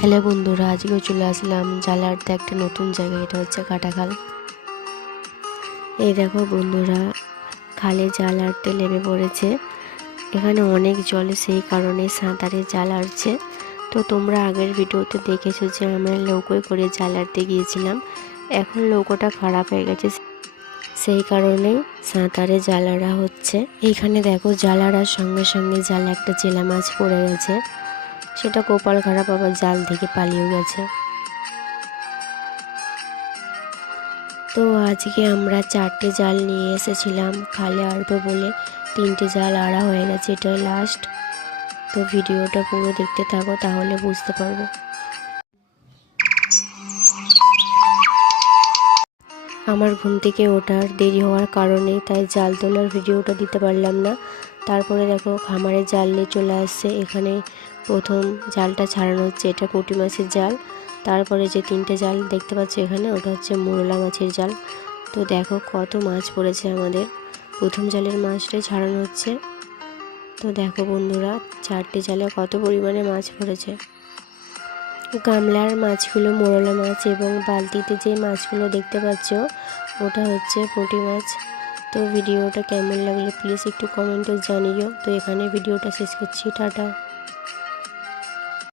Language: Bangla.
হ্যালো বন্ধুরা, আজকেও চলে আসলাম জালারতে একটা নতুন জায়গা। এটা হচ্ছে কাটাখাল। এই দেখো বন্ধুরা, খালে জাল আটতে নেমে পড়েছে। এখানে অনেক জল, সেই কারণে সাঁতারে জাল আটছে। তো তোমরা আগের ভিডিওতে দেখেছো যে আমরা নৌকোয় করে জাল আটতে গিয়েছিলাম। এখন নৌকোটা খারাপ হয়ে গেছে, সেই কারণেই সাঁতারে জাল আড়া হচ্ছে। এইখানে দেখো জাল আড়ার সঙ্গে সঙ্গে জালে একটা চেলা মাছ পড়ে গেছে। সেটা কপাল খারাপ, আবার জাল থেকে পালিয়ে গেছে। তো আজকে আমরা 4টে জাল নিয়ে এসেছিলাম, খালে আড়বো বলে 3টে জাল আড়া হয়ে গেছে, এটাই লাস্ট। তো ভিডিওটা পুরো দেখতে থাকো, তাহলে বুঝতে পারবে। আমার ঘুম থেকে ওঠার দেরি হওয়ার কারণে তাই জাল তোলার ভিডিওটা দিতে পারলাম না। তারপরে দেখো খামারে জাল নিয়ে চলে আসছে। এখানে প্রথম জালটা ছাড়ানো হচ্ছে, এটা পুঁটি মাছের জাল। তারপরে যে 3টে জাল দেখতে পাচ্ছ এখানে, ওটা হচ্ছে মোরলা মাছের জাল। তো দেখো কত মাছ পড়েছে আমাদের। প্রথম জালের মাছটাই ছাড়ানো হচ্ছে। তো দেখো বন্ধুরা, 4টে জালে কত পরিমাণে মাছ পড়েছে। গামলার মাছগুলো মোরলা মাছ, এবং বালতিতে যে মাছগুলো দেখতে পাচ্ছ ওটা হচ্ছে পুঁটি মাছ। তো ভিডিওটা কেমন লাগলে প্লিজ একটু কমেন্টে জানিও। তো এখানে ভিডিওটা শেষ করছি, টাটা।